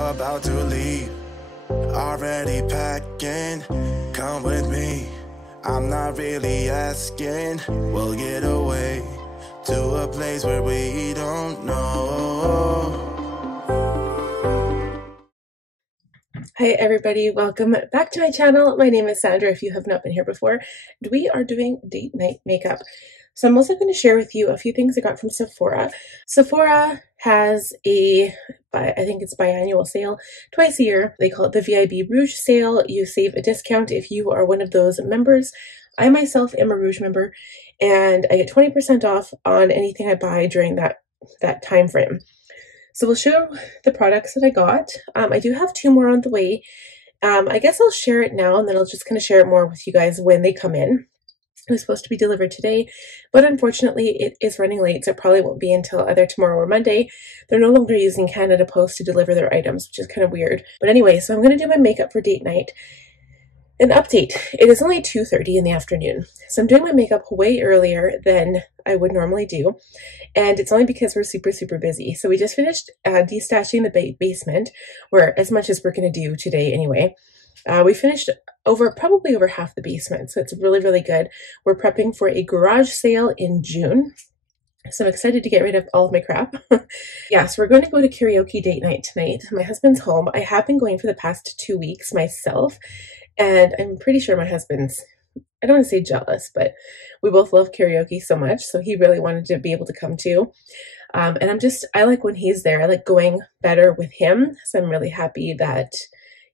about to leave, already packing, come with me. I'm not really asking, we'll get away to a place where we don't know. Hi everybody, welcome back to my channel. My name is Sandra if you have not been here before. And we are doing date night makeup. So I'm also going to share with you a few things I got from Sephora. Sephora has a, I think it's biannual sale twice a year. They call it the VIB Rouge sale. You save a discount if you are one of those members. I myself am a Rouge member and I get 20% off on anything I buy during that time frame. So we'll show the products that I got. I do have 2 more on the way. I guess I'll share it now and then I'll just kind of share it more with you guys when they come in. It was supposed to be delivered today, but unfortunately it is running late, so it probably won't be until either tomorrow or Monday. They're no longer using Canada Post to deliver their items, which is kind of weird. But anyway, so I'm going to do my makeup for date night. An update, it is only 2:30 in the afternoon, so I'm doing my makeup way earlier than I would normally do, and it's only because we're super busy. So we just finished destashing the basement, or as much as we're going to do today anyway. We finished probably over half the basement, so it's really good. We're prepping for a garage sale in June, so I'm excited to get rid of all of my crap. Yeah, so we're going to go to karaoke date night tonight. My husband's home. I have been going for the past 2 weeks myself, and I'm pretty sure my husband's, I don't want to say jealous, but we both love karaoke so much, so he really wanted to be able to come too. And I like when he's there. I like going better with him, so I'm really happy that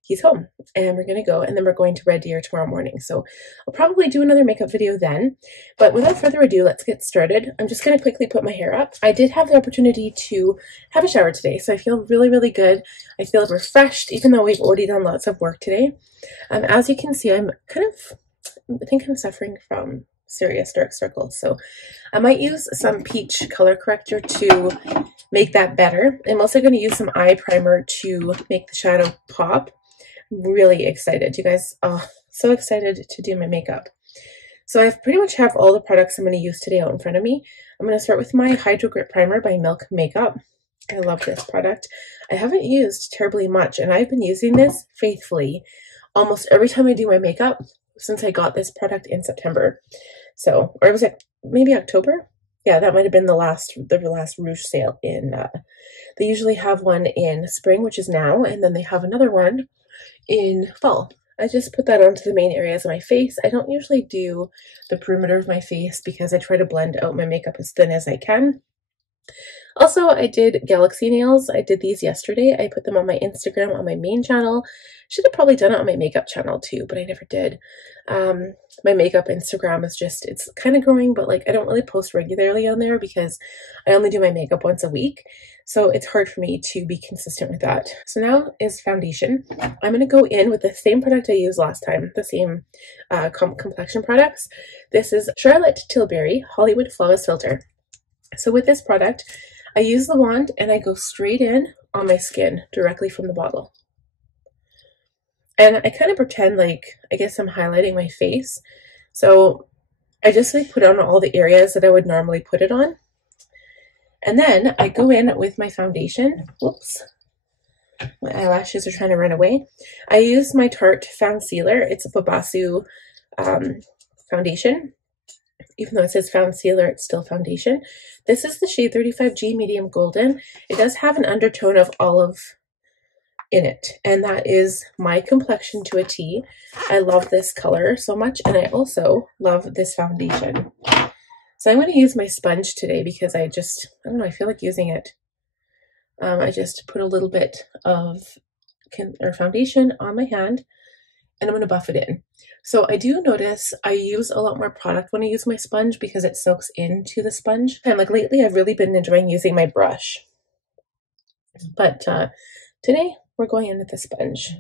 he's home, and we're going to go, and then we're going to Red Deer tomorrow morning. So I'll probably do another makeup video then, but without further ado, let's get started. I'm just going to quickly put my hair up. I did have the opportunity to have a shower today, so I feel really good. I feel refreshed, even though we've already done lots of work today. As you can see, I think I'm suffering from serious dark circles, so I might use some peach color corrector to make that better. I'm also going to use some eye primer to make the shadow pop. Really excited, you guys. Oh, so excited to do my makeup. So I pretty much have all the products I'm going to use today out in front of me. I'm going to start with my Hydrogrip primer by Milk Makeup. I love this product. I haven't used terribly much, and I've been using this faithfully almost every time I do my makeup since I got this product in September. So, or was it maybe October? Yeah, that might have been the last Rouge sale in, they usually have one in spring, which is now, and then they have another one in fall. I just put that onto the main areas of my face. I don't usually do the perimeter of my face because I try to blend out my makeup as thin as I can. Also, I did Galaxy nails. I did these yesterday. I put them on my Instagram on my main channel. Should have probably done it on my makeup channel too, but I never did. My makeup Instagram is just, it's kind of growing, but like I don't really post regularly on there because I only do my makeup once a week. So it's hard for me to be consistent with that. So now is foundation. I'm going to go in with the same product I used last time, the same complexion products. This is Charlotte Tilbury Hollywood Flawless Filter. So with this product, I use the wand and I go straight in on my skin directly from the bottle. And I kind of pretend like, I guess I'm highlighting my face. So I just like put on all the areas that I would normally put it on. And then I go in with my foundation. Whoops. My eyelashes are trying to run away. I use my Tarte Foundcealer. It's a Babasu foundation. Even though it says Foundcealer, it's still foundation. This is the shade 35G Medium Golden. It does have an undertone of olive in it, and that is my complexion to a T. I love this color so much, and I also love this foundation. So I'm going to use my sponge today because I don't know, I feel like using it. I just put a little bit of foundation on my hand, and I'm going to buff it in. So I do notice I use a lot more product when I use my sponge because it soaks into the sponge. And like lately, I've really been enjoying using my brush. But today, we're going in with the sponge.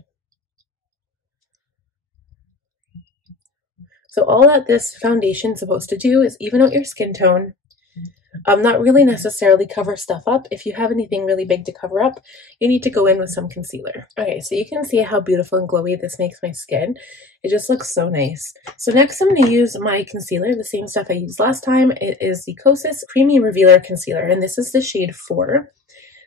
So all that this foundation is supposed to do is even out your skin tone. Not really necessarily cover stuff up. If you have anything really big to cover up, you need to go in with some concealer. Okay, so you can see how beautiful and glowy this makes my skin. It just looks so nice. So next I'm going to use my concealer, the same stuff I used last time. It is the Kosas Creamy Revealer Concealer, and this is the shade 4.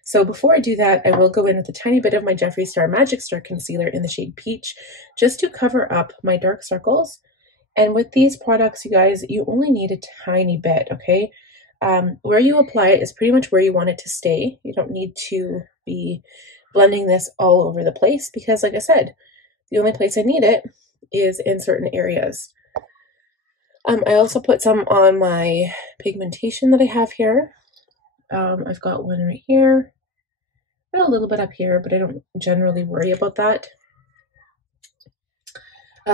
So before I do that, I will go in with a tiny bit of my Jeffree Star Magic Star Concealer in the shade Peach, just to cover up my dark circles. And with these products, you guys, you only need a tiny bit, okay? Where you apply it is pretty much where you want it to stay. You don't need to be blending this all over the place because, like I said, the only place I need it is in certain areas. I also put some on my pigmentation that I have here. I've got one right here, got a little bit up here, but I don't generally worry about that.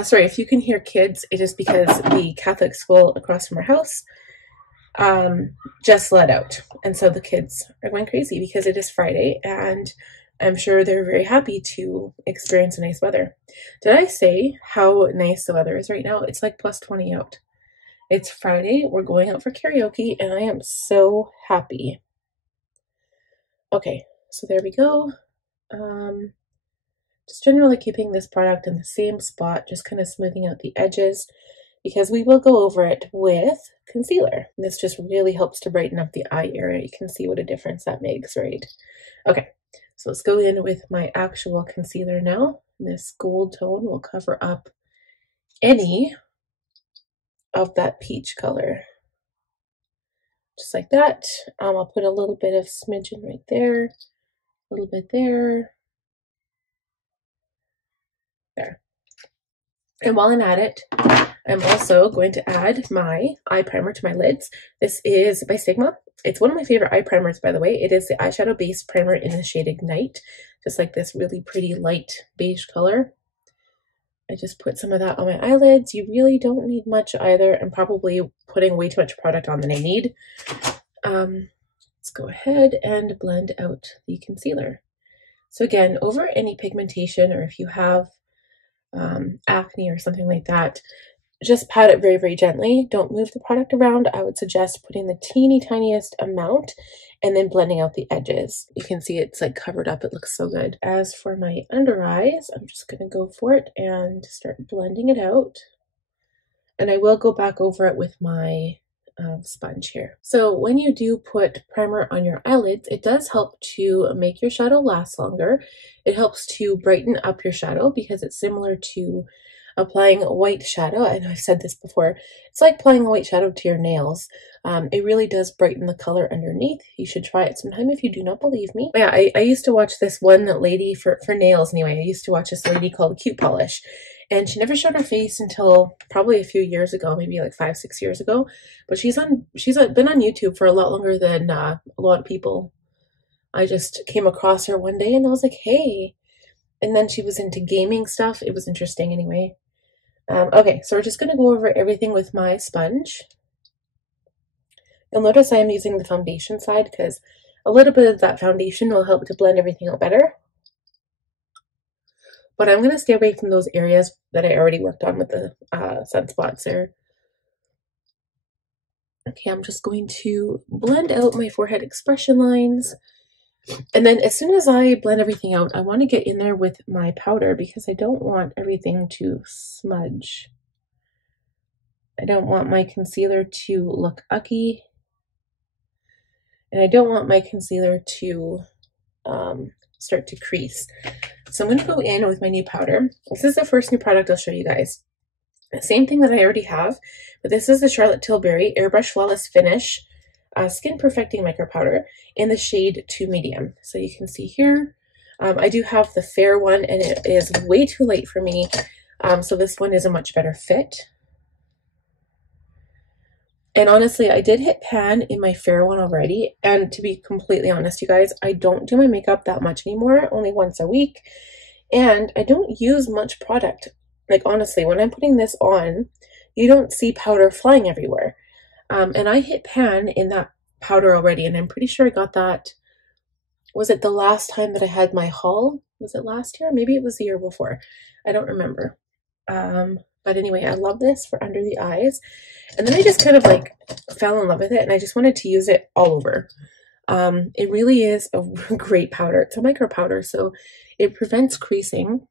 Sorry, if you can hear kids, it is because the Catholic school across from our house just let out. And so the kids are going crazy because it is Friday, and I'm sure they're very happy to experience nice weather. Did I say how nice the weather is right now? It's like plus 20 out. It's Friday, we're going out for karaoke, and I am so happy. Okay, so there we go. Just generally keeping this product in the same spot, just kind of smoothing out the edges, because we will go over it with concealer. This just really helps to brighten up the eye area. You can see what a difference that makes, right? Okay, so let's go in with my actual concealer now. This gold tone will cover up any of that peach color. Just like that. I'll put a little bit of smidgen right there, a little bit there. There. And while I'm at it, I'm also going to add my eye primer to my lids. This is by Sigma. It's one of my favorite eye primers, by the way. It is the eyeshadow base primer in the shade Ignite, just like this really pretty light beige color. I just put some of that on my eyelids. You really don't need much either. I'm probably putting way too much product on than I need. Let's go ahead and blend out the concealer. So again, over any pigmentation, or if you have acne or something like that, just pat it very, very gently. Don't move the product around. I would suggest putting the teeny tiniest amount and then blending out the edges. You can see it's like covered up. It looks so good. As for my under eyes, I'm just going to go for it and start blending it out. And I will go back over it with my sponge here. So when you do put primer on your eyelids, it does help to make your shadow last longer. It helps to brighten up your shadow because it's similar to applying a white shadow. I know I've said this before. It's like applying a white shadow to your nails. It really does brighten the color underneath. You should try it sometime if you do not believe me. But yeah, I used to watch this one lady for nails anyway. I used to watch this lady called Cute Polish. And she never showed her face until probably a few years ago, maybe like 5-6 years ago. But she's been on YouTube for a lot longer than a lot of people. I just came across her one day and I was like, hey. And then she was into gaming stuff. It was interesting anyway. Okay, so we're just going to go over everything with my sponge. You'll notice I am using the foundation side because a little bit of that foundation will help to blend everything out better. But I'm going to stay away from those areas that I already worked on with the sunspots there. Okay, I'm just going to blend out my forehead expression lines. And then as soon as I blend everything out, I want to get in there with my powder because I don't want everything to smudge. I don't want my concealer to look ucky. And I don't want my concealer to start to crease. So I'm going to go in with my new powder. This is the first new product I'll show you guys. The same thing that I already have, but this is the Charlotte Tilbury Airbrush Flawless Finish Skin Perfecting Micro Powder in the shade 2 Medium. So you can see here, I do have the fair one and it is way too light for me. So this one is a much better fit. And honestly, I did hit pan in my fair one already. And to be completely honest, you guys, I don't do my makeup that much anymore, only once a week. And I don't use much product. Like honestly, when I'm putting this on, you don't see powder flying everywhere. And I hit pan in that powder already. And I'm pretty sure I got that, was it the last time that I had my haul? Was it last year? Maybe it was the year before. I don't remember. But anyway, I love this for under the eyes. And then I just kind of like fell in love with it and I just wanted to use it all over. It really is a great powder. It's a micro powder, so it prevents creasing.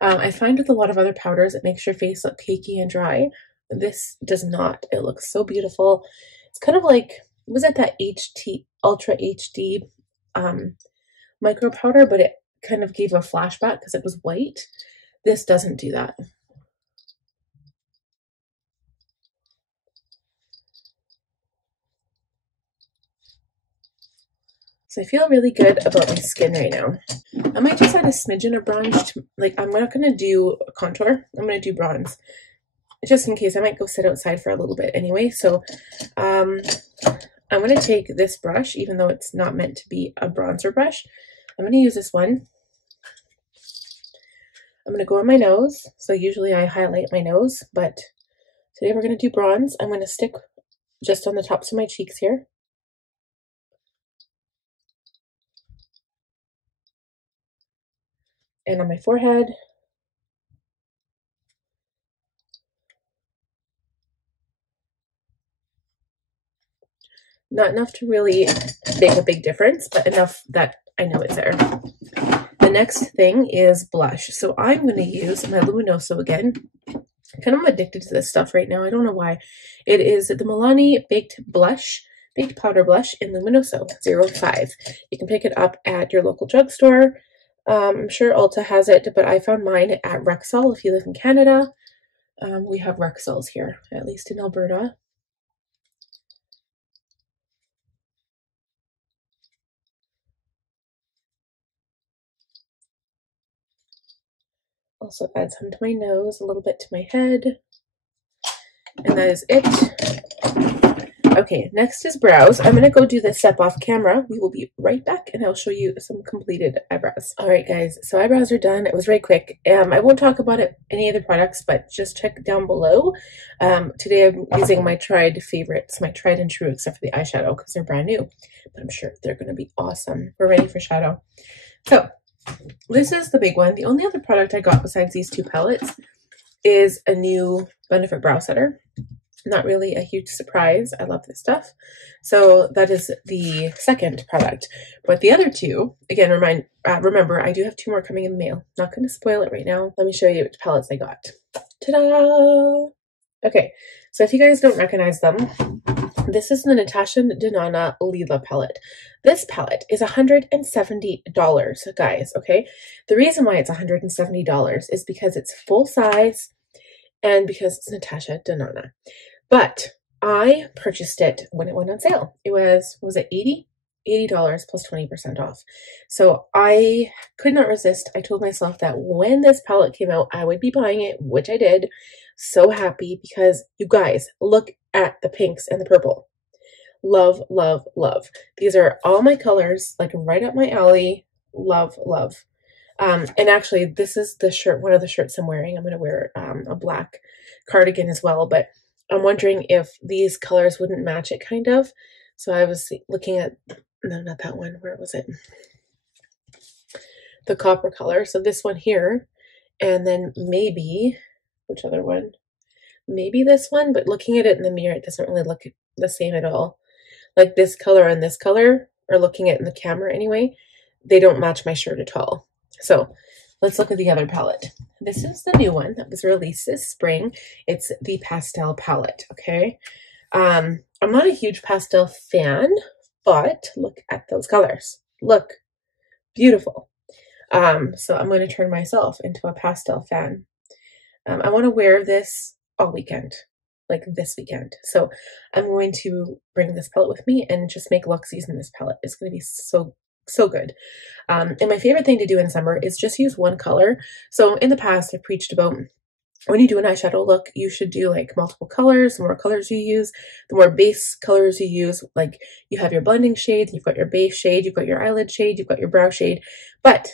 I find with a lot of other powders, it makes your face look cakey and dry. This does not. It looks so beautiful. It's kind of like, was it that Ultra HD micro powder, but it kind of gave a flashback because it was white. This doesn't do that. So I feel really good about my skin right now. I might just add a smidgen of bronze to, like, I'm not going to do contour. I'm going to do bronze. Just in case, I might go sit outside for a little bit anyway. So I'm going to take this brush, even though it's not meant to be a bronzer brush. I'm going to use this one. I'm going to go on my nose. So usually I highlight my nose, but today we're going to do bronze. I'm going to stick just on the tops of my cheeks here. And on my forehead. Not enough to really make a big difference, but enough that I know it's there. The next thing is blush. So I'm going to use my Luminoso again. Kind of addicted to this stuff right now. I don't know why. It is the Milani Baked Powder Blush in Luminoso 05. You can pick it up at your local drugstore. I'm sure Ulta has it, but I found mine at Rexall if you live in Canada. We have Rexalls here, at least in Alberta. Also add some to my nose, a little bit to my head. And that is it. Okay, next is brows. I'm going to go do this step off camera. We will be right back and I'll show you some completed eyebrows. All right, guys, so eyebrows are done. It was very quick. I won't talk about any other products, but just check down below. Today I'm using my tried favorites, my tried and true, except for the eyeshadow because they're brand new. But I'm sure they're going to be awesome. We're ready for shadow. So this is the big one. The only other product I got besides these two palettes is a new Benefit Brow Setter. Not really a huge surprise. I love this stuff. So that is the second product. But the other two, again, remember, I do have 2 more coming in the mail. Not going to spoil it right now. Let me show you which palettes I got. Ta-da! Okay, so if you guys don't recognize them, this is the Natasha Denona Lila palette. This palette is $170, guys, okay? The reason why it's $170 is because it's full size and because it's Natasha Denona. But I purchased it when it went on sale. It was it $80? $80 plus 20% off. So I could not resist. I told myself that when this palette came out, I would be buying it, which I did. So happy because you guys, look at the pinks and the purple. Love, love, love. These are all my colors, like right up my alley. Love, love. And actually, this is the shirt, one of the shirts I'm wearing. I'm going to wear a black cardigan as well, but I'm wondering if these colors wouldn't match it, kind of. So I was looking at, no, not that one. Where was it? The copper color. So this one here, and then maybe, which other one? Maybe this one, but looking at it in the mirror, it doesn't really look the same at all. Like this color and this color, or looking at it in the camera anyway, they don't match my shirt at all. So let's look at the other palette. This is the new one that was released this spring. It's the Pastel Palette, okay? I'm not a huge pastel fan, but look at those colors. Look, beautiful. So I'm going to turn myself into a pastel fan. I want to wear this all weekend, like this weekend. So I'm going to bring this palette with me and just make looksies in this palette. It's going to be so good. And my favorite thing to do in summer is just use one color. So in the past, I preached about when you do an eyeshadow look, you should do like multiple colors. The more colors you use, the more base colors you use. Like you have your blending shade, you've got your base shade, you've got your eyelid shade, you've got your brow shade. But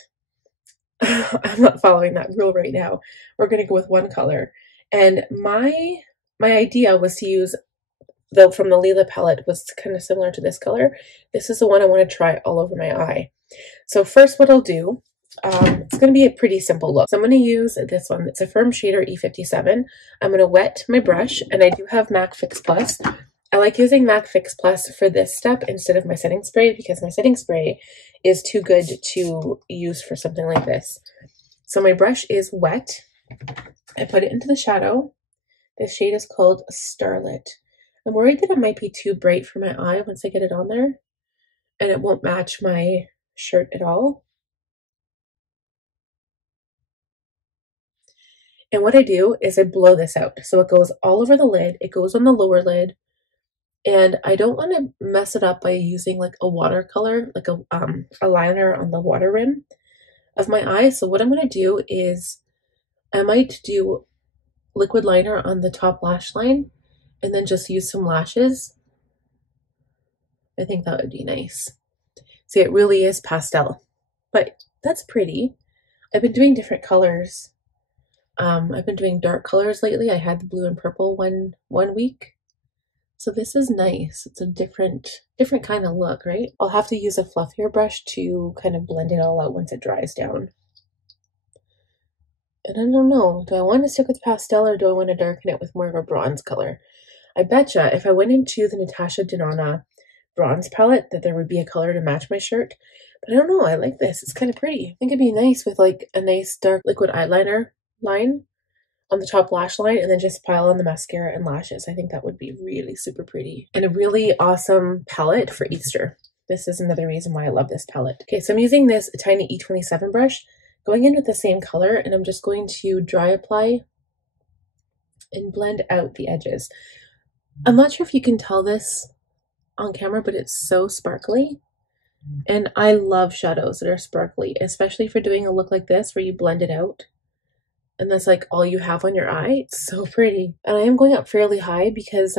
I'm not following that rule right now. We're going to go with one color. And my idea was to use, though from the Lila palette, was kind of similar to this color. This is the one I want to try all over my eye. So first what I'll do, it's going to be a pretty simple look. So I'm going to use this one. It's a Firm Shader E57. I'm going to wet my brush, and I do have MAC Fix Plus. I like using MAC Fix Plus for this step instead of my setting spray because my setting spray is too good to use for something like this. So my brush is wet. I put it into the shadow. This shade is called Starlit. I'm worried that it might be too bright for my eye once I get it on there, and it won't match my shirt at all. And what I do is I blow this out. So it goes all over the lid. It goes on the lower lid. And I don't want to mess it up by using like a watercolor, like a liner on the water rim of my eye. So what I'm going to do is I might do liquid liner on the top lash line and then just use some lashes. I think that would be nice. See, it really is pastel, but that's pretty. I've been doing different colors. I've been doing dark colors lately. I had the blue and purple one week. So this is nice. It's a different kind of look, right? I'll have to use a fluffier brush to kind of blend it all out once it dries down. And I don't know, do I want to stick with pastel or do I want to darken it with more of a bronze color? I betcha if I went into the Natasha Denona bronze palette that there would be a color to match my shirt. But I don't know, I like this. It's kind of pretty. I think it'd be nice with like a nice dark liquid eyeliner line on the top lash line and then just pile on the mascara and lashes. I think that would be really super pretty and a really awesome palette for Easter. This is another reason why I love this palette. Okay, so I'm using this tiny E27 brush, going in with the same color, and I'm just going to dry apply and blend out the edges. I'm not sure if you can tell this on camera, but it's so sparkly. And I love shadows that are sparkly, especially for doing a look like this where you blend it out. And that's like all you have on your eye. It's so pretty. And I am going up fairly high because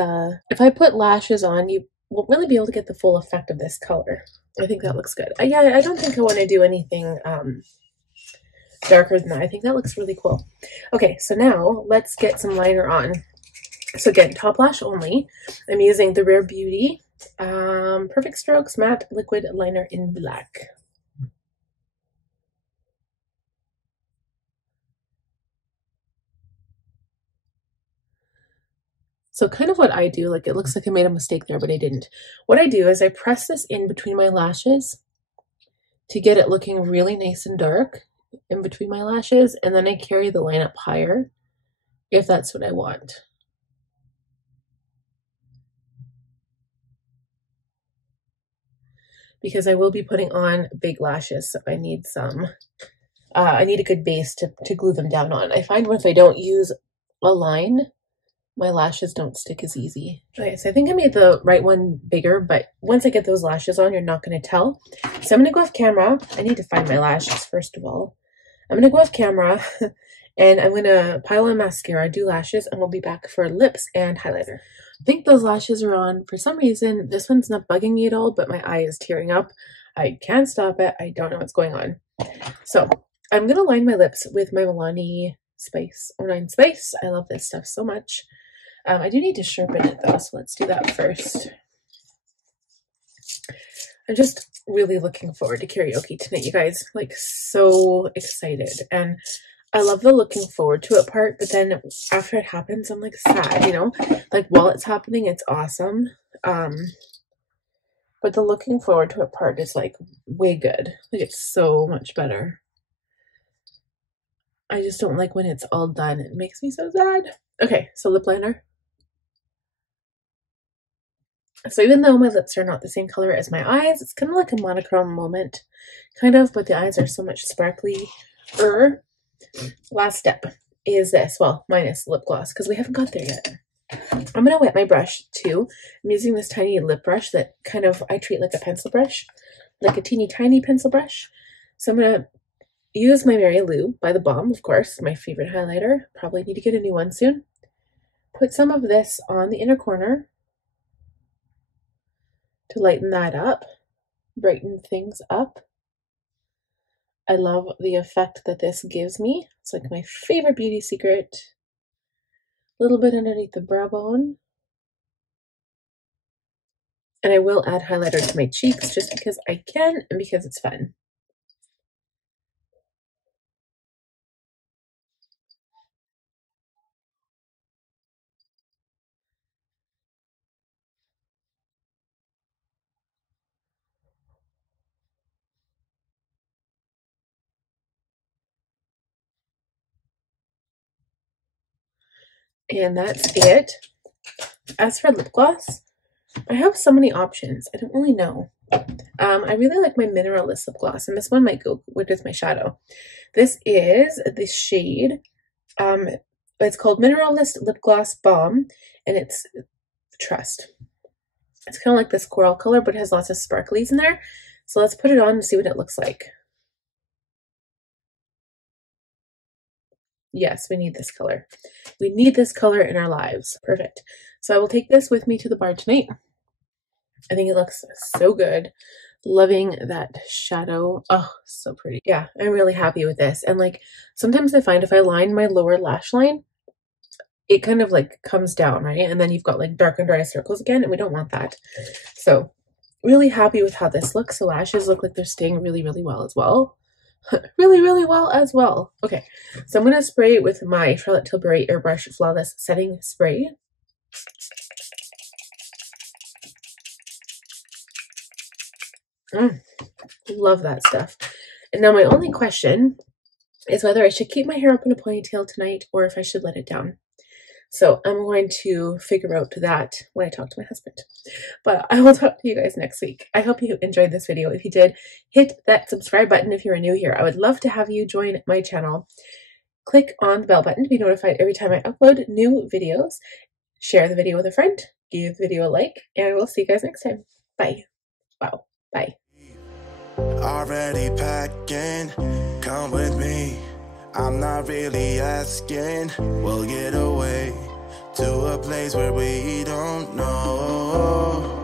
if I put lashes on, you won't really be able to get the full effect of this color. I think that looks good. Yeah, I don't think I want to do anything darker than that. I think that looks really cool. Okay, so now let's get some liner on. So again, top lash only. I'm using the Rare Beauty Perfect Strokes Matte Liquid Liner in black. So kind of what I do, like it looks like I made a mistake there, but I didn't. What I do is I press this in between my lashes to get it looking really nice and dark in between my lashes, and then I carry the line up higher if that's what I want. Because I will be putting on big lashes, so I need some, I need a good base to glue them down on. I find if I don't use a line, my lashes don't stick as easy. Okay, so I think I made the right one bigger, but once I get those lashes on, you're not going to tell. So I'm going to go off camera. I need to find my lashes first of all. I'm going to go off camera and I'm going to pile on mascara, do lashes, and we'll be back for lips and highlighter. I think those lashes are on. For some reason, this one's not bugging me at all, but my eye is tearing up. I can't stop it. I don't know what's going on. So I'm going to line my lips with my Milani Spice 09 Spice. I love this stuff so much. I do need to sharpen it though, so let's do that first. I'm just really looking forward to karaoke tonight, you guys. Like, so excited. And I love the looking forward to it part, but then after it happens, I'm like sad, you know? Like, while it's happening, it's awesome. But the looking forward to it part is like way good. Like, it's so much better. I just don't like when it's all done. It makes me so sad. Okay, so lip liner. So even though my lips are not the same color as my eyes, it's kind of like a monochrome moment, kind of, but the eyes are so much sparkly-er. Last step is this, well, minus lip gloss, because we haven't got there yet. I'm going to wet my brush too. I'm using this tiny lip brush that kind of, I treat like a pencil brush, like a teeny tiny pencil brush. So I'm going to use my Mary Lou by the Balm, of course, my favorite highlighter. Probably need to get a new one soon. Put some of this on the inner corner to lighten that up, brighten things up. I love the effect that this gives me. It's like my favorite beauty secret. A little bit underneath the brow bone. And I will add highlighter to my cheeks just because I can and because it's fun. And that's it. As for lip gloss, I have so many options. I don't really know. I really like my Mineralist lip gloss, and this one might go with my shadow. This is the shade, it's called Mineralist Lip Gloss Balm, and it's Trust. It's kind of like this coral color, but it has lots of sparklies in there. So let's put it on and see what it looks like. Yes, we need this color. We need this color in our lives. Perfect. So I will take this with me to the bar tonight. I think it looks so good. Loving that shadow. Oh, so pretty. Yeah, I'm really happy with this. And like, sometimes I find if I line my lower lash line, it kind of like comes down, right? And then you've got like dark and dry circles again, and we don't want that. So really happy with how this looks. The lashes look like they're staying really, really well as well. Really, really well as well. Okay, so I'm going to spray with my Charlotte Tilbury Airbrush Flawless Setting Spray. Love that stuff. And now my only question is whether I should keep my hair up in a ponytail tonight or if I should let it down. So I'm going to figure out that when I talk to my husband. But I will talk to you guys next week. I hope you enjoyed this video. If you did, hit that subscribe button if you're new here. I would love to have you join my channel. Click on the bell button to be notified every time I upload new videos. Share the video with a friend. Give the video a like. And we'll see you guys next time. Bye. Wow. Bye. Already packing, come with me. I'm not really asking. We'll get away to a place where we don't know.